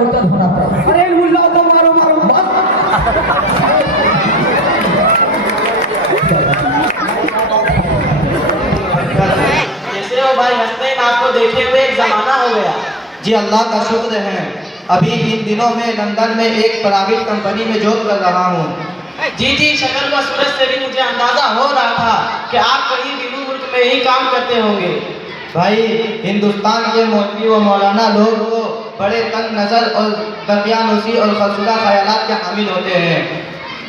मुर्तद होना पड़े। अरे मुल्ला को मारो मारो बस। कैसे हो भाई हसनैन, आपको देखे हुए एक जमाना हो गया। जी अल्लाह का शुक्र है, अभी इन दिनों में लंदन में एक प्राइवेट कंपनी में जॉब कर रहा हूँ। जी जी, शक्ल व सूरत से भी मुझे अंदाजा हो रहा था कि आप कहीं दिल्ली मुल्क में ही काम करते होंगे। भाई हिंदुस्तान के मौलवी व मौलाना लोग वो बड़े तंग नज़र और दकियानूसी और फलसुदा ख्यालात के हामिल होते हैं।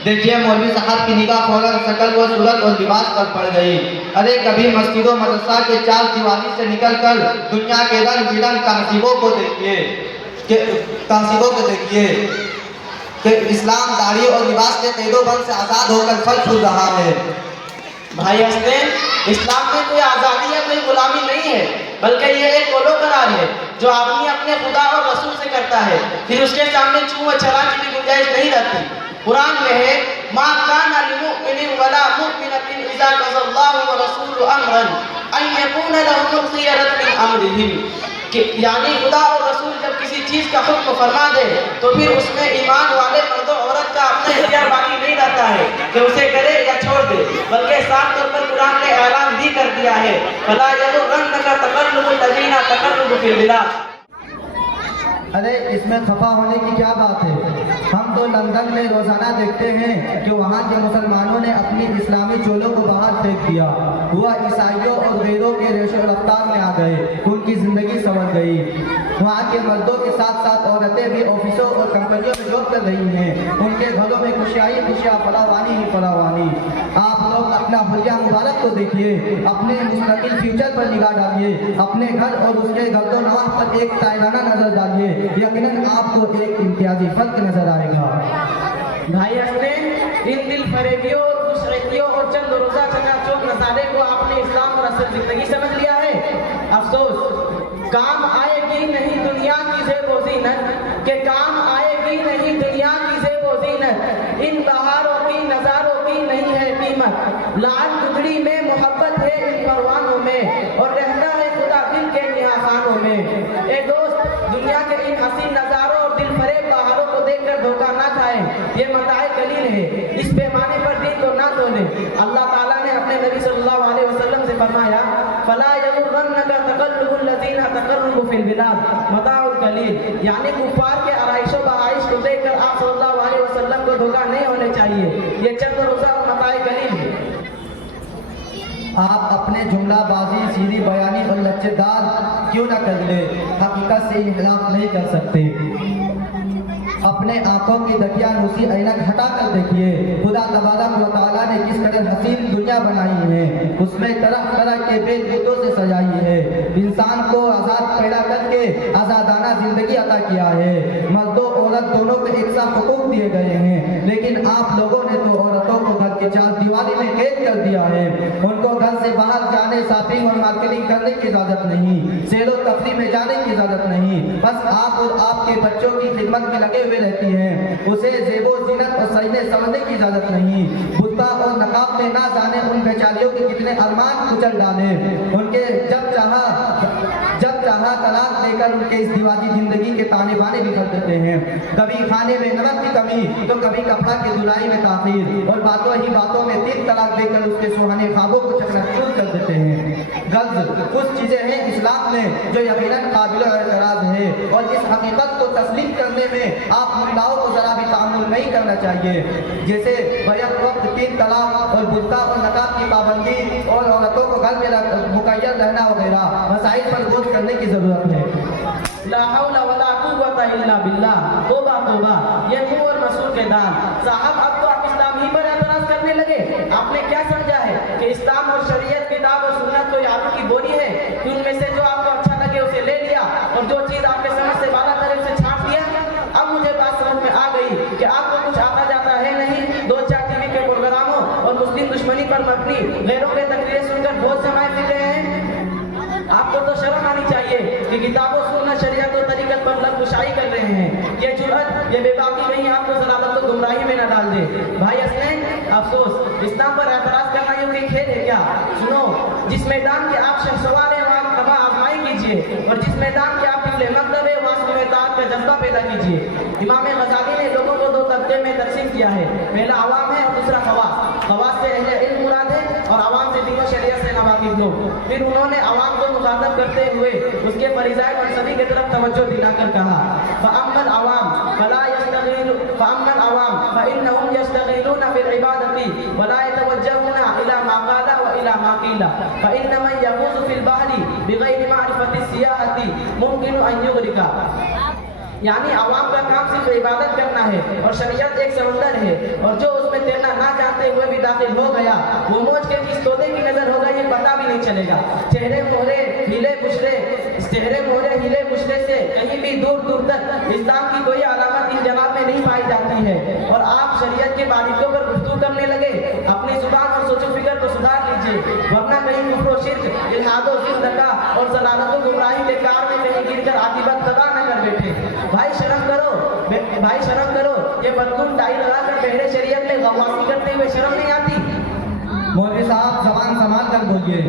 देखिए मौलवी साहब की निगाह फौरन शक्ल व सूरत और लिबास पर पड़ गई। अरे कभी मस्जिदों मदरसा के चार दीवारी से निकल कर दुनिया के रंग बिरंग तहजीबों को देखिए कि इस्लाम दाढ़ी और लिबास के कैदोबंद से आज़ाद होकर फल फूल रहा है। भाई हसनैन, इस्लाम में कोई आज़ादी या कोई गुलामी नहीं है, बल्कि ये एक गोलो करार है जो आदमी अपने खुदा और रसूल से करता है, फिर उसके सामने चूं व चला की भी गुंजाइश नहीं रहती। कुरान में है मा काना लिमुमिनिन वला मुमिनतिन इज़ा क़ज़ल्लाहु व रसूलुहु अमरन अन यकून लहुमुल खियरतु मिन अमरिहिम, कि यानी खुदा और रसूल जब किसी चीज़ का हुक्म फरमा दे तो फिर उसमें ईमान वाले मर्द और औरत का अपना इख्तियार बाकी नहीं रहता है कि उसे करे या छोड़ दे, बल्कि साफ तौर पर कुरान ने ऐलान भी कर दिया है फला यग़ुर्रन्नका तक़ल्लुबुल लज़ीना तक़ल्लुबु फिल बिलाद। अरे इसमें खफा होने की क्या बात है? हम तो लंदन में रोजाना देखते हैं कि वहाँ के मुसलमानों ने अपनी इस्लामी चोलों को बाहर फेंक दिया, हुआ ईसाइयों और गैरों के रेशो रफ्तार में आ गए, उनकी जिंदगी संवर गई। वहाँ के मर्दों के साथ साथ औरतें भी ऑफिसों और कंपनियों में जॉब कर रही हैं, उनके घरों में खुशियाँ फरावानी ही फरावानी। आप लोग अपना हुलिया मुबारक को देखिए, अपने मुस्तकिल फ्यूचर पर निगाह डालिए, अपने घर और उसके गर्दो नवाह पर एक तायराना नजर डालिए, यकीनन आपको एक इम्तियाजी फर्क नजर आएगा। भाई हसनैन, इन दिल फरेबियों, खुशरैतियों और चंद रोजा चकाचौंध नज़ारे को आपने इस्लाम और असल जिंदगी समझ लिया है। अफसोस, काम आएगी नहीं दुनिया की ज़ेब व ज़ीनत, के काम आएगी नहीं दुनिया की ज़ेब व ज़ीनत, इन बहारों की नज़ारों की नहीं है कीमत, लाल गुदड़ी में मोहब्बत है इन परवानों में और रहता है खुदा दिल के निहाखानों में। ए दोस्त, दुनिया के इन हसीन नज़ारों और दिल फरेब बहारों को देखकर धोखा ना खाएं, ये मताए कलील है, इस पैमाने पर दिल को ना तोलें। अल्लाह ताला ने अपने नबी सल्लल्लाहु अलैहि वसल्लम से फरमाया फला यग़ुर्रन्नका तक़ल्लुबुल लज़ीना तक़ल्लुबु फिल बिलाद मताउल कलील, यानी कुफ़ार के आराइश व बहाइश को देखकर आप सल्लल्लाहु अलैहि वसल्लम को धोखा नहीं होने चाहिए, ये चंद रोज़ा और मताए कलील है। आप अपने जुमलाबाजी, सीधी बयानी और लच्चेदार क्यों न कर ले, हकीकत से इख्तिलाफ नहीं कर सकते। अपने आंखों की दकियानूसी ऐनक हटा कर देखिए, खुदा तबारक व तआला ने किस कदर हसीन दुनिया बनाई है, उसमें तरह तरह के बेलूतों से सजाई है, इंसान को आज़ाद पैदा करके आज़ादाना जिंदगी अता किया है, मर्दों औरत दोनों को एक सा हुकूक दिए गए हैं, लेकिन आप लोगों ने तो औरतों को घर की चार दीवारी में कैद कर दिया है। उनको घर से बाहर जाने, शॉपिंग और मार्केटिंग करने की इजाज़त नहीं, सैरो तफरीह में जाने की इजाज़त नहीं, बस आप और आपके बच्चों की खिदमत में लगे हुए रहती हैं, उसे ज़ेबो ज़ीनत और सजने समझने की इजाज़त नहीं, बुर्का और नकाब में ना जाने उन बेचारियों के कितने अरमान कुचल डाले, उनके जब चाहा तलाक देकर उनके इस दीवानी जिंदगी के ताने बाने भी कर देते हैं। कभी खाने में नमक की कमी तो कभी कपड़ा की धुलाई में ताख़ीर, और बातों ही बातों में 3 तलाक देकर उसके सुहाने ख्वाबों को चकनाचूर कर देते हैं। गर्ज कुछ चीज़ें हैं इस्लाम में जो यकीनन काबिल एतराज़ है, और इस हकीकत को तस्लीम करने में आप मुल्लाओं को ज़रा भी तामुल नहीं करना चाहिए, जैसे बैक वक्त 3 तलाक और बुर्का और नकाब की पाबंदी और औरतों को घर में मुकैय्यद रहना वगैरह मसाइल पर गौर करने की ज़रूरत है। ला हौला वला कुव्वता इल्ला बिल्लाह, तौबा तौबा, ये मुँह और मसूर के दान। साहब, अब तो आप इस्लाम ही पर एतराज़ करने लगे। आपने क्या समझा है कि इस्लाम और शरीयत, किताब और सुन्नत तो आलू की बोरी है कि उनमें से जो आपको अच्छा लगे उसे ले लिया और जो चीज़ आपके समझ से बाला करे उसे छांट दिया। अब मुझे बात समझ में आ गई कि आपको कुछ आता जाता है नहीं, 2-4 टीवी के प्रोग्रामों और मुस्लिम दुश्मनी पर मबनी गैरों के तकरीरें सुनकर बहुत समाये फिर रहे हैं। आपको तो शर्म आनी चाहिए कि किताबों सुन्नत शरीयत और तरीक़त पर लफ्ज़ कर रहे हैं। ये जुर्अत, ये बेबाकी कहीं आपको ज़लालत और गुमराही में न डाल दे। भाई हसनैन, अफसोस, इस्लाम पर एतराज़ करना यूँ कोई खेल है क्या? सुनो, जिस मैदान के आप शख्सवार हैं वहाँ तबाह आजमाई कीजिए, और जिस मैदान के आप पिछले मकदब है वहाँ में ताक़त जज्बा पैदा कीजिए। इमाम गजाली ने लोगों को दो तबके में तकसीम किया है, पहला आवाम है और दूसरा खवास। खवास से अहले इल्म मुराद है और आवाम से दीन व शरीयत से नावाकिफ लोग। फिर उन्होंने आवाम को मुखातब करते हुए उसके फरीज़ाए और सभी की तरफ तवज्जो दिलाकर कहा, फ़अम्मल आवाम फला यस्तग़ीलू फ़अम्मल आवाम फ़इन्नहुम यस्तग़ीलूना बिल इबादती वला यतवज्जहूना इला मा क़ाला व इला मा क़ीला फ़इन्न मन यफ़ूज़ु फिल बहरी बिग़ैरि मारिफ़ति सियाहती मुमकिन अन युग़रिका। यानी आवाम का काम सिर्फ इबादत करना है और शरीयत एक समंदर है, और जो उसमें तैरना ना चाहते हुए भी दाखिल हो गया वो मौज के किस तोते की नजर होगा ये पता भी नहीं चलेगा। चेहरे मोहरे हिले मुशरे से कहीं भी दूर दूर तक इस्लाम की कोई अलामत इन जनाब में नहीं पाई जाती है, और आप शरीयत के बारीकियों पर गुफ्तगू करने लगे। अपनी जुबान और सोचो फिक्र को सुधार लीजिए, वरना कहीं कुफ्र व शिर्क, इल्हाद व ज़िंदगा और ज़लालत व गुमराही के कार में कहीं गिरकर आतिबत तबाह न कर बैठे। भाई शर्म करो, ये बदगुन टाई लगाकर बहरे शरीयत में गवासी करते हुए शर्म नहीं आती? मौलवी साहब जबान संभाल कर बोलिए।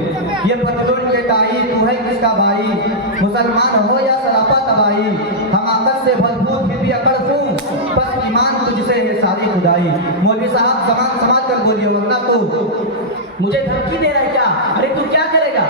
ये पतलून के टाई तू है किसका भाई, मुसलमान हो या सरापा तबाही, हमाकत से भरपूर फिर भी अकड़ फूं, बस ईमान तुझसे ये सारी खुदाई। मौलवी साहब जबान संभाल कर बोलिए, वरना तो मुझे धमकी दे रहा है क्या? अरे तू क्या करेगा?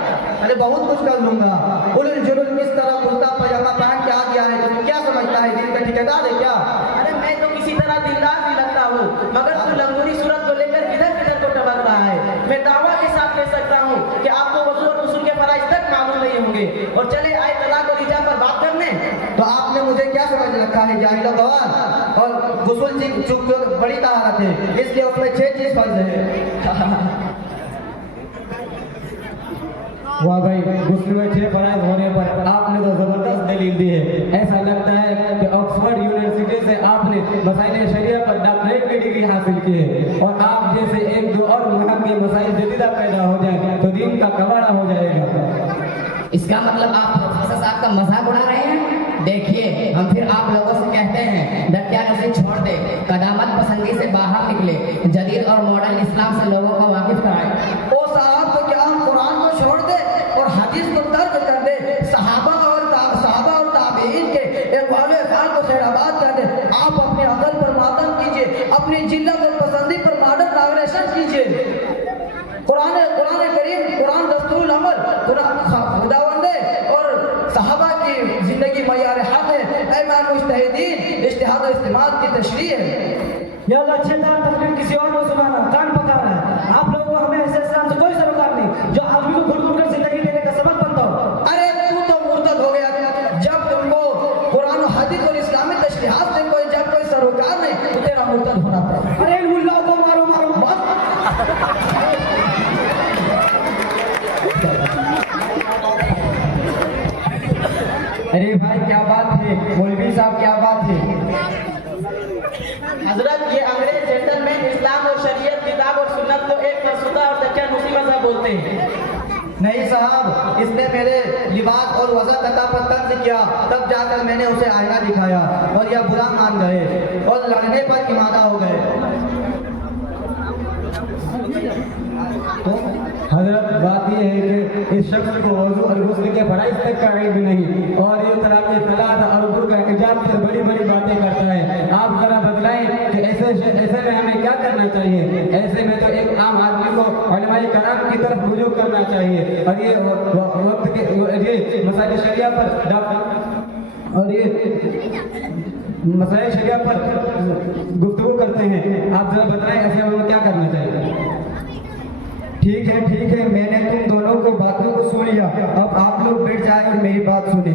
अरे बहुत कुछ कर लूंगा। उलुल जुलुल किस तरह कुर्ता पजामा पहन के आ गया है, तुम क्या समझता है दिन का ठेकेदार है क्या? अरे मैं तो किसी तरह दिलदार भी लगता हूँ, मगर तू लंगूरी सूरत को लेकर किधर किधर को टपक रहा है। मैं दावा के साथ कह सकता हूँ कि आपको वज़ू और गुस्ल के फराइज़ तक मालूम नहीं होंगे, और चले आए तलाक और इजा पर बात करने। तो आपने मुझे क्या समझ रखा है जाहिल गवार? और गुस्ल चुप बड़ी तहारत है, इसलिए उसमें 6 चीज फर्ज है। वाह भाई, गुस्ल में 6 फराइज होने पर आपने तो जबरदस्त दलील दी है। ऐसा लगता है कि ऑक्सफोर्ड यूनिवर्सिटी से आपने मसाइल शरिया पर डॉक्टरेट की डिग्री हासिल की है, और आप जैसे एक दो और महम के मसाइल जदीदा पैदा हो जाए तो दिन का कबाड़ा हो जाएगा। इसका मतलब आप प्रोफेसर साहब का मजाक उड़ा रहे हैं? देखिए, हम फिर आप लोगों से कहते हैं दकियानुसी छोड़ दे, कदामत पसंदी से बाहर निकले, जदीद और मॉडर्न इस्लाम से लोगों को वाकिफ कराए। ओ साहब, तो क्या हम कुरान को छोड़ दे और हदीस को तर्क कर दे, सहाबा और ताबीन के इक़बाल फ़ाल को खैराबाद कर दे? आप अपने अकल पर मातम कीजिए, अपनी जिल्लत और पसंदी पर मॉडर्न नागरेशन कीजिए। कुरान करीम, कुरान दस्तूरुल अमल, खुदावंदे और सहाबा की जिंदगी मयार हक है। ऐ मुज्तहिदीन, इज्तिहाद और इस्तेमाल की तशरीह है। यह लच्छेदार तकलीफ किसी और को सुनाना, कान पका रहा है। आप लोगों को हमें ऐसे इस्लाम से कोई सरोकार नहीं जो आदमी को घुट कर जिंदगी देने का सबक बनता हो। अरे तू तो मुर्तद हो गया जब तुमको कुरान और हदीस और इस्लामी तशरीहात से जब कोई सरोकार नहीं तो तेरा मुर्तद होना पड़ा। अरे इन मुल्लाओं को मारो मत। अरे भाई क्या बात है, मौलवी साहब क्या बात है। हजरत, ये अंग्रेज जेंटलमैन इस्लाम और शरीयत, किताब और सुन्नत को एक फरसुदा और दकियानुसी मज़हब बोलते हैं। नहीं साहब, इसने मेरे लिबास और वज़न अता पर तंज किया, तब जाकर मैंने उसे आईना दिखाया और यह बुरा मान गए और लड़ने पर इमादा हो गए। तो हजरत, बात यह है कि इस शख्स को वज़ू और गुस्ल के फराइज़ तक का इल्म नहीं, और ये तलाक़ सलात और उर्दू का हिजाब से बड़ी बड़ी बातें करता है। आप जरा बतलाएं कि ऐसे में हमें क्या करना चाहिए? ऐसे में तो एक आम आदमी को उलमाए कराम की तरफ रुजू करना चाहिए, और ये वक्त के ये मसाइल शरिया पर गुफ्तगू करते हैं। आप जरा बताएं ऐसे में क्या करना चाहिए? ठीक है, मैंने तुम दोनों को बातों को सुन लिया, अब आप लोग बैठ जाए और मेरी बात सुने।